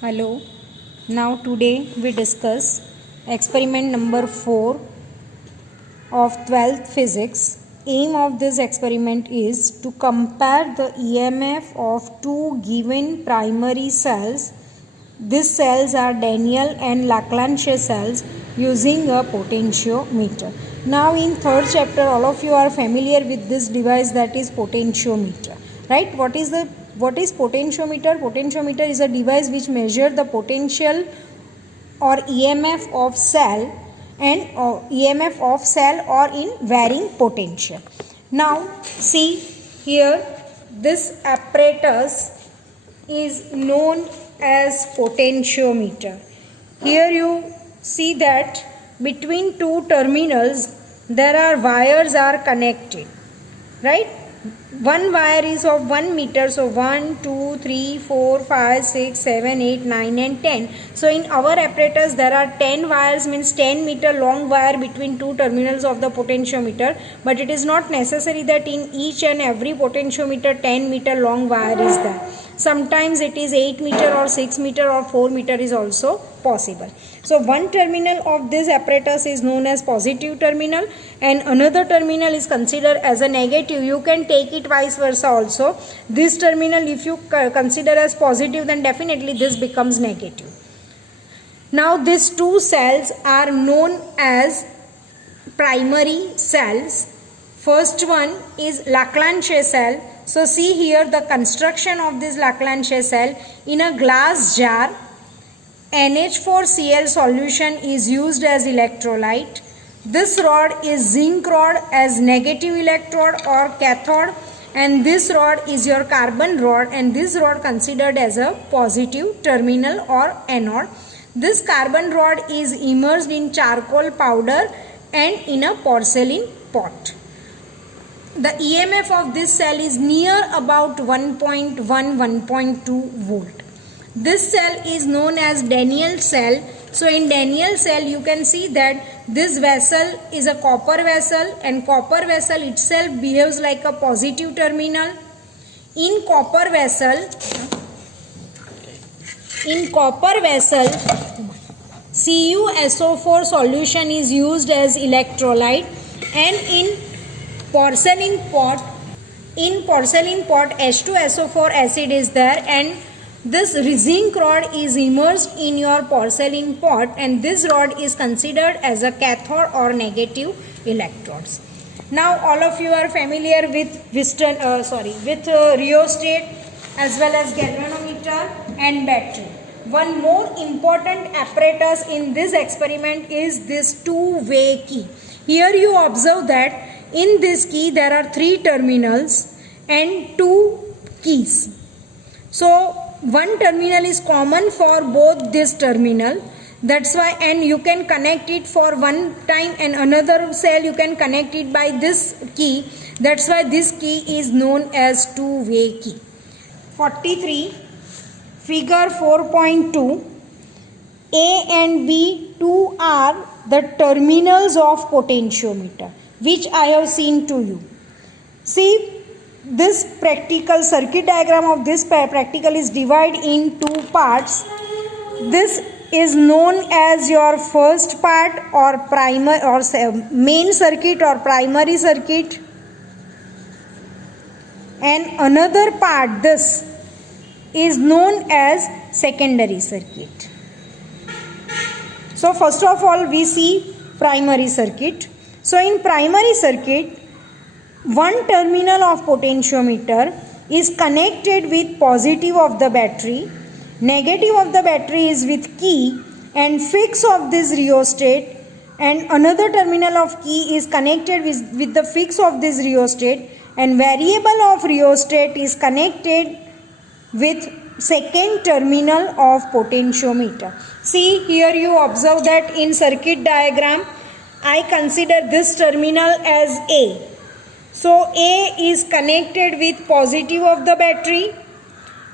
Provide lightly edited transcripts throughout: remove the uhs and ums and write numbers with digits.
Hello. Now today we discuss experiment number 4 of 12th physics. Aim of this experiment is to compare the EMF of two given primary cells. These cells are Daniell and Lagrange cells using a potentiometer. Now in third chapter all of you are familiar with this device, that is potentiometer, right? What is potentiometer? Potentiometer is a device which measures the potential or EMF of cell or in varying potential. Now see here, this apparatus is known as potentiometer. Here you see that between two terminals there are wires are connected, right? One wire is of 1 meter, so 1, 2, 3, 4, 5, 6, 7, 8, 9 and 10. So in our apparatus there are 10 wires, means 10 meter long wire between two terminals of the potentiometer, but it is not necessary that in each and every potentiometer 10 meter long wire is there. Sometimes it is 8 meter or 6 meter or 4 meter is also possible. So one terminal of this apparatus is known as positive terminal and another terminal is considered as a negative. You can take it vice versa also. This terminal if you consider as positive, then definitely this becomes negative. Now these two cells are known as primary cells. First one is Lagrange cell. So see here the construction of this Lagrange cell. In a glass jar, NH4Cl solution is used as electrolyte. This rod is zinc rod as negative electrode or cathode, and this rod is your carbon rod, and this rod considered as a positive terminal or anode. This carbon rod is immersed in charcoal powder and in a porcelain pot. The EMF of this cell is near about 1.1-1.2 volt. This cell is known as Daniell cell. So in Daniell cell you can see that this vessel is a copper vessel, and copper vessel itself behaves like a positive terminal. In copper vessel CuSO4 solution is used as electrolyte, and in porcelain pot H2SO4 acid is there, and this zinc rod is immersed in your porcelain pot, and this rod is considered as a cathode or negative electrodes. Now all of you are familiar with rheostat as well as galvanometer and battery. One more important apparatus in this experiment is this two-way key. Here you observe that in this key there are 3 terminals and 2 keys. So one terminal is common for both this terminal, that's why, and you can connect it for one time, and another cell you can connect it by this key. That's why this key is known as two-way key. 43 figure 4.2, A and B, 2 are the terminals of potentiometer, which I have seen to you. See, this practical circuit diagram of this practical is divided in 2 parts. This is known as your first part or main circuit or primary circuit, and another part, this is known as secondary circuit. So first of all we see primary circuit. So in primary circuit, one terminal of potentiometer is connected with positive of the battery, negative of the battery is with key and fix of this rheostat, and another terminal of key is connected with the fix of this rheostat, and variable of rheostat is connected with second terminal of potentiometer. See here you observe that in circuit diagram I consider this terminal as A. So A is connected with positive of the battery,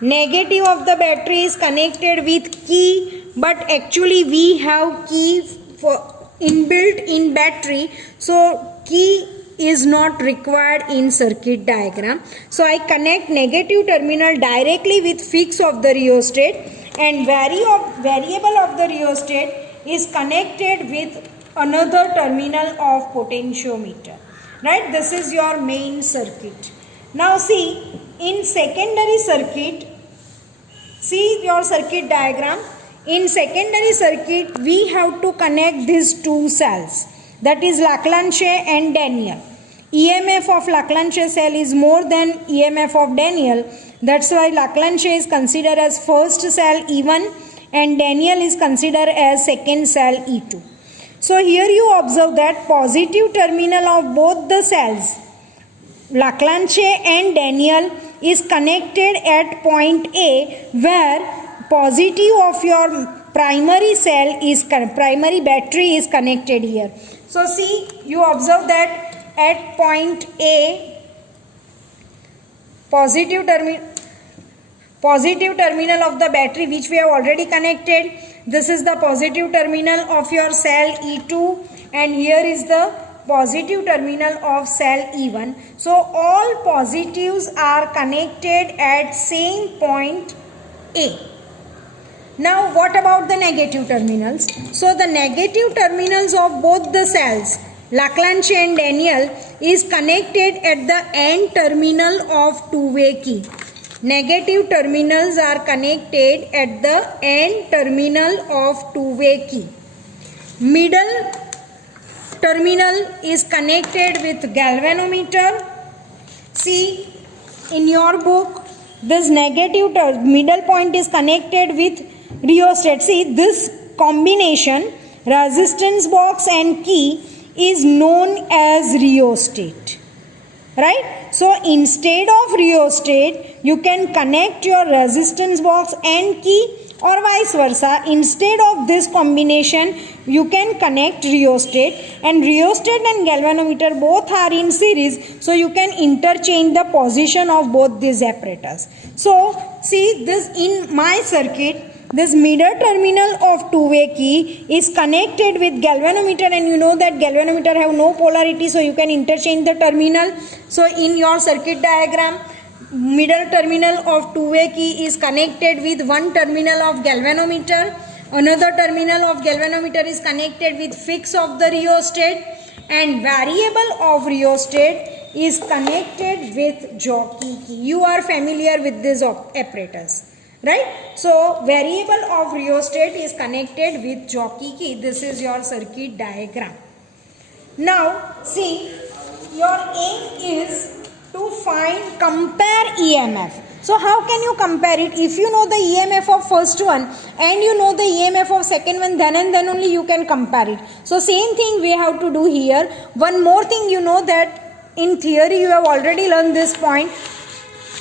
negative of the battery is connected with key, but actually we have key for inbuilt in battery, so key is not required in circuit diagram. So I connect negative terminal directly with fix of the rheostat and variable of the rheostat is connected with another terminal of potentiometer. Right, this is your main circuit. Now see, in secondary circuit, see your circuit diagram. In secondary circuit, we have to connect these two cells, that is Leclanché and Daniell. EMF of Leclanché cell is more than EMF of Daniell. That's why Leclanché is considered as first cell E1 and Daniell is considered as second cell E2. So here you observe that positive terminal of both the cells, Leclanché and Daniell, is connected at point A, where positive of your primary battery is connected here. So see, you observe that at point A, positive terminal of the battery which we have already connected. This is the positive terminal of your cell E2 and here is the positive terminal of cell E1. So all positives are connected at same point A. Now what about the negative terminals? So the negative terminals of both the cells, Leclanché and Daniell, is connected at the end terminal of two-way key. Negative terminals are connected at the end terminal of two-way key. Middle terminal is connected with galvanometer. See, in your book, this negative middle point is connected with rheostat. See, this combination, resistance box and key, is known as rheostat. Right? So instead of rheostat, you can connect your resistance box and key, or vice versa. Instead of this combination, you can connect rheostat, and rheostat and galvanometer both are in series, so you can interchange the position of both these apparatus. So see, this in my circuit, this middle terminal of two-way key is connected with galvanometer, and you know that galvanometer have no polarity, so you can interchange the terminal. So in your circuit diagram, middle terminal of two-way key is connected with one terminal of galvanometer. Another terminal of galvanometer is connected with fix of the rheostat, and variable of rheostat is connected with jockey key. You are familiar with this apparatus. Right? So variable of rheostat is connected with jockey key. This is your circuit diagram. Now see, your aim is to compare EMF. So how can you compare it? If you know the EMF of first one and you know the EMF of second one, then and then only you can compare it. So same thing we have to do here. One more thing, you know that in theory you have already learned this point.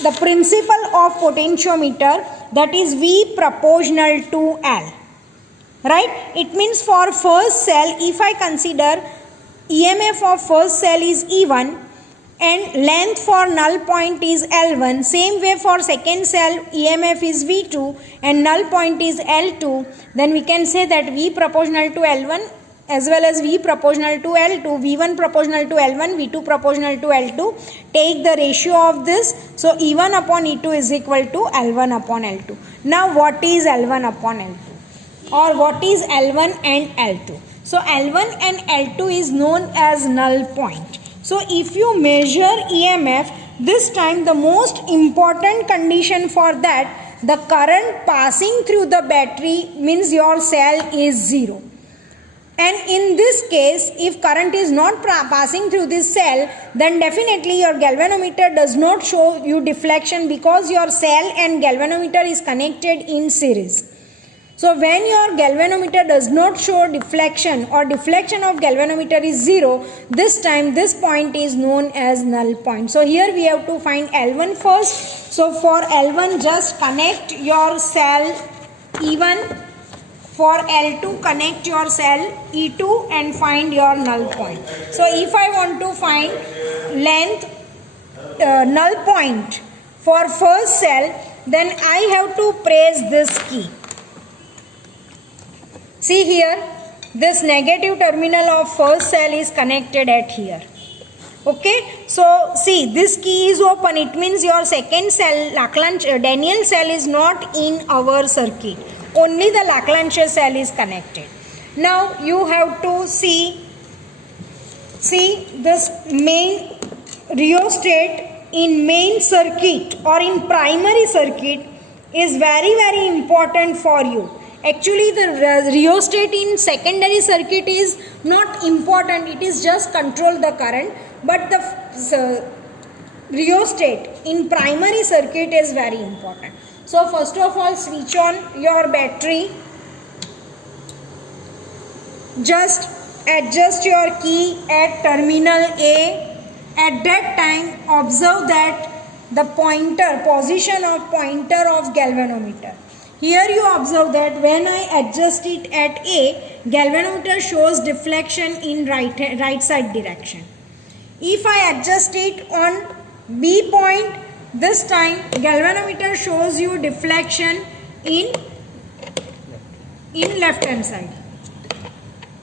The principle of potentiometer, that is V proportional to L. Right? It means for first cell, if I consider EMF of first cell is E1 and length for null point is L1, same way for second cell EMF is V2 and null point is L2, then we can say that V proportional to L1 as well as V proportional to L2, V1 proportional to L1, V2 proportional to L2. Take the ratio of this. So E1 upon E2 is equal to L1 upon L2. Now what is L1 upon L2? Or what is L1 and L2? So L1 and L2 is known as null point. So if you measure EMF, this time the most important condition for that, the current passing through the battery means your cell is 0. And in this case, if current is not passing through this cell, then definitely your galvanometer does not show you deflection, because your cell and galvanometer is connected in series. So when your galvanometer does not show deflection, or deflection of galvanometer is 0, this time this point is known as null point. So here we have to find L1 first. So for L1, just connect your cell E1. For L2, connect your cell E2 and find your null point. So if I want to find length null point for first cell, then I have to press this key. See here, this negative terminal of first cell is connected at here. Okay, so see, this key is open. It means your second cell, Daniell cell, is not in our circuit. Only the Lagrange cell is connected. Now you have to see this main rheostat in main circuit or in primary circuit is very important for you. Actually, the rheostat in secondary circuit is not important. It is just control the current. But the rheostat in primary circuit is very important. So first of all, switch on your battery. Just adjust your key at terminal A. At that time, observe that the position of pointer of galvanometer. Here you observe that when I adjust it at A, galvanometer shows deflection in right side direction. If I adjust it on B point, this time galvanometer shows you deflection in left hand side.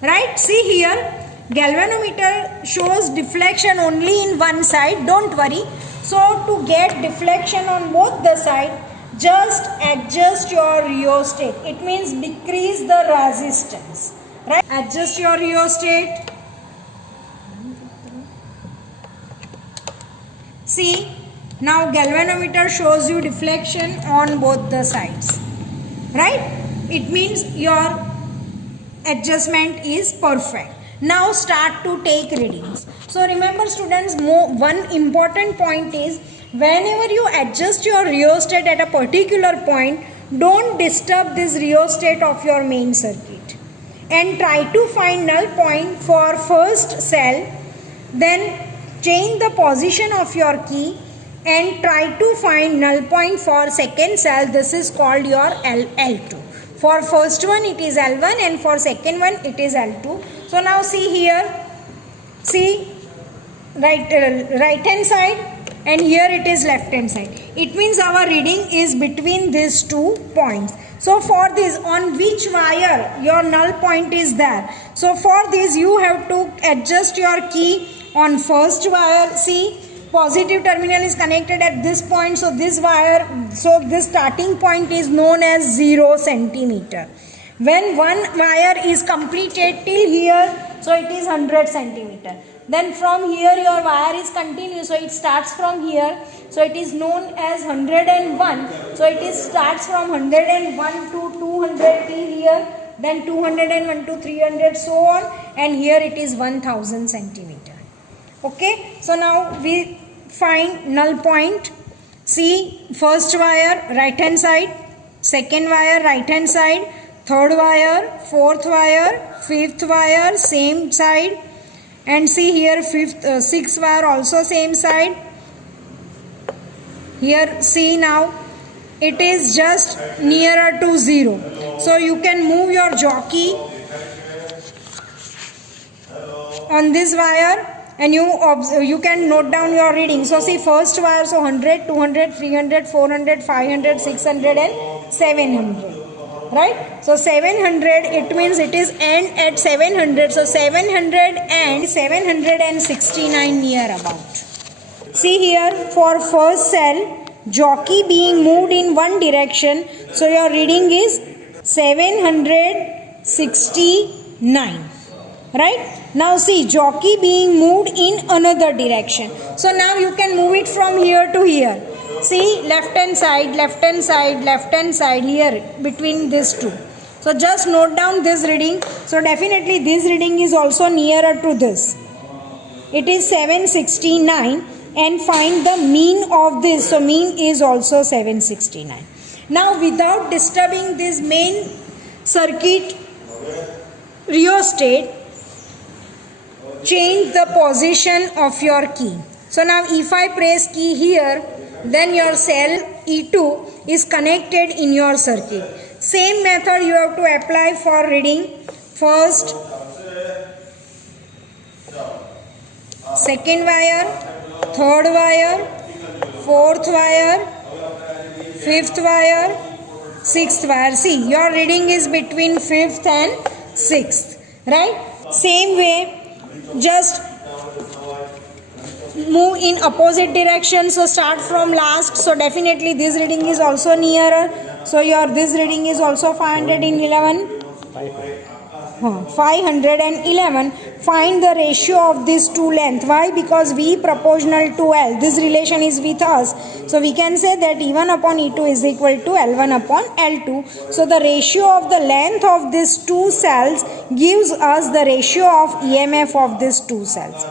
Right? See here, galvanometer shows deflection only in one side. Don't worry. So to get deflection on both the side, just adjust your rheostat. It means decrease the resistance. Right? Adjust your rheostat. See, now galvanometer shows you deflection on both the sides. Right? It means your adjustment is perfect. Now start to take readings. So remember students, one important point is whenever you adjust your rheostat at a particular point, don't disturb this rheostat of your main circuit. And try to find null point for first cell. Then change the position of your key and try to find null point for second cell. This is called your L2. For first one it is L1 and for second one it is L2. So now see here, see right hand side and here it is left hand side. It means our reading is between these 2 points. So for this, on which wire your null point is there? So for this you have to adjust your key on first wire. See, positive terminal is connected at this point, so this wire, so this starting point is known as 0 centimeter. When one wire is completed till here, so it is 100 centimeter. Then from here your wire is continuous, so it starts from here, so it is known as 101. So it starts from 101 to 200 till here, then 201 to 300, so on, and here it is 1000 centimeter. Okay, so now we find null point. See, first wire right hand side, second wire right hand side, third wire, fourth wire, fifth wire same side, and see here sixth wire also same side. Here see, now it is just nearer to 0, so you can move your jockey on this wire and you can note down your reading. So see, first wire, so 100, 200, 300, 400, 500, 600 and 700. Right? So 700, it means it is end at 700. So 700 and 769 near about. See here, for first cell, jockey being moved in one direction, so your reading is 769. Right? Now see, jockey being moved in another direction. So now you can move it from here to here. See, left hand side, left hand side, left hand side, here between these two. So just note down this reading. So definitely this reading is also nearer to this. It is 769, and find the mean of this. So mean is also 769. Now without disturbing this main circuit rheostat, change the position of your key. So now if I press key here, then your cell E2 is connected in your circuit. Same method you have to apply for reading first, second wire, third wire, fourth wire, fifth wire, sixth wire. See, your reading is between fifth and sixth. Right? Same way, just move in opposite direction. So start from last. So definitely this reading is also nearer. So your this reading is also 511. 511. Find the ratio of these two length. Why? Because V proportional to L. This relation is with us. So we can say that E1 upon E2 is equal to L1 upon L2. So the ratio of the length of these two cells gives us the ratio of EMF of these two cells.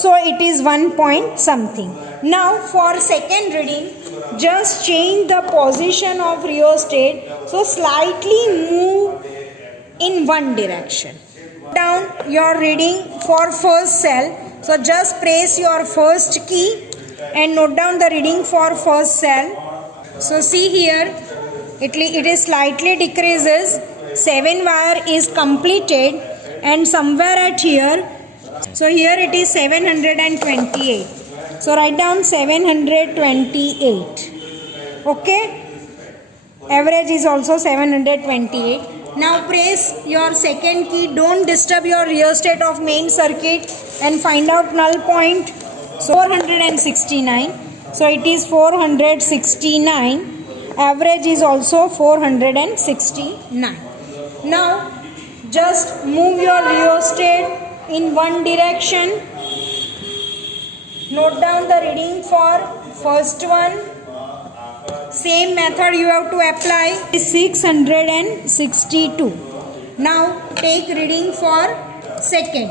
So it is 1 point something. Now for second reading, just change the position of rheostat. So slightly move in one direction. Down your reading for first cell. So just press your first key and note down the reading for first cell. So see here, it is slightly decreases. 7 wire is completed, and somewhere at here, so here it is 728. So write down 728. Okay. Average is also 728. Now press your second key. Don't disturb your rheostat of main circuit and find out null point. So 469. So it is 469. Average is also 469. Now just move your rheostat in one direction. Note down the reading for first one. Same method you have to apply. 662. Now take reading for second.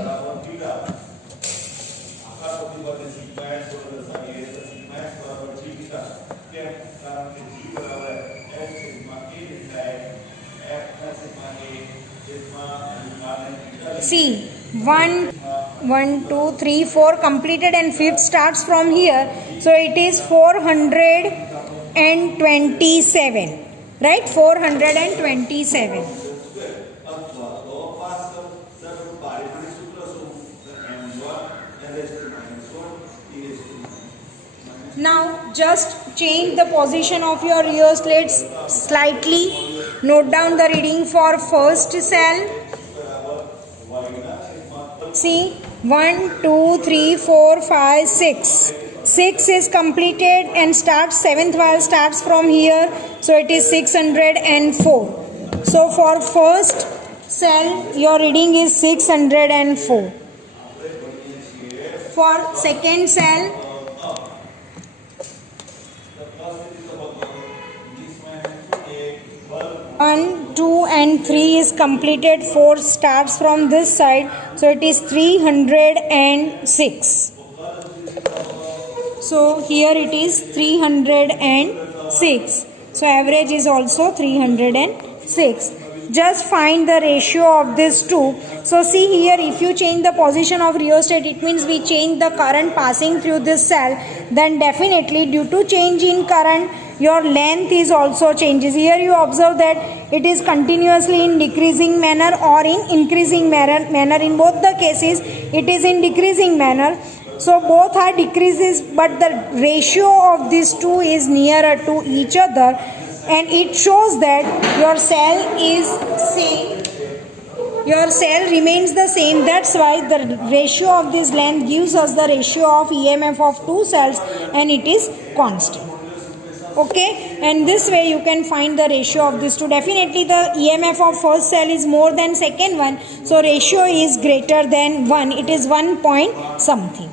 See, 1, 2, 3, 4 completed, and fifth starts from here. So it is 427. Right? 427. Now just change the position of your rheostats slightly. Note down the reading for first cell. See, 1, 2, 3, 4, 5, 6. 6 is completed and starts, 7th wire starts from here. So it is 604. So for first cell, your reading is 604. For second cell, 1, 2 and 3 is completed. 4 starts from this side. So it is 306. So here it is 306. So average is also 306. Just find the ratio of these two. So see here, if you change the position of rheostat, it means we change the current passing through this cell. Then definitely due to change in current, your length is also changes. Here you observe that it is continuously in decreasing manner or in increasing manner. In both the cases, it is in decreasing manner. So both are decreases, but the ratio of these two is nearer to each other, and it shows that your cell is same. Your cell remains the same. That's why the ratio of this length gives us the ratio of EMF of two cells, and it is constant. Okay, and this way you can find the ratio of these two. Definitely the EMF of first cell is more than second one, so ratio is greater than 1. It is 1 point something.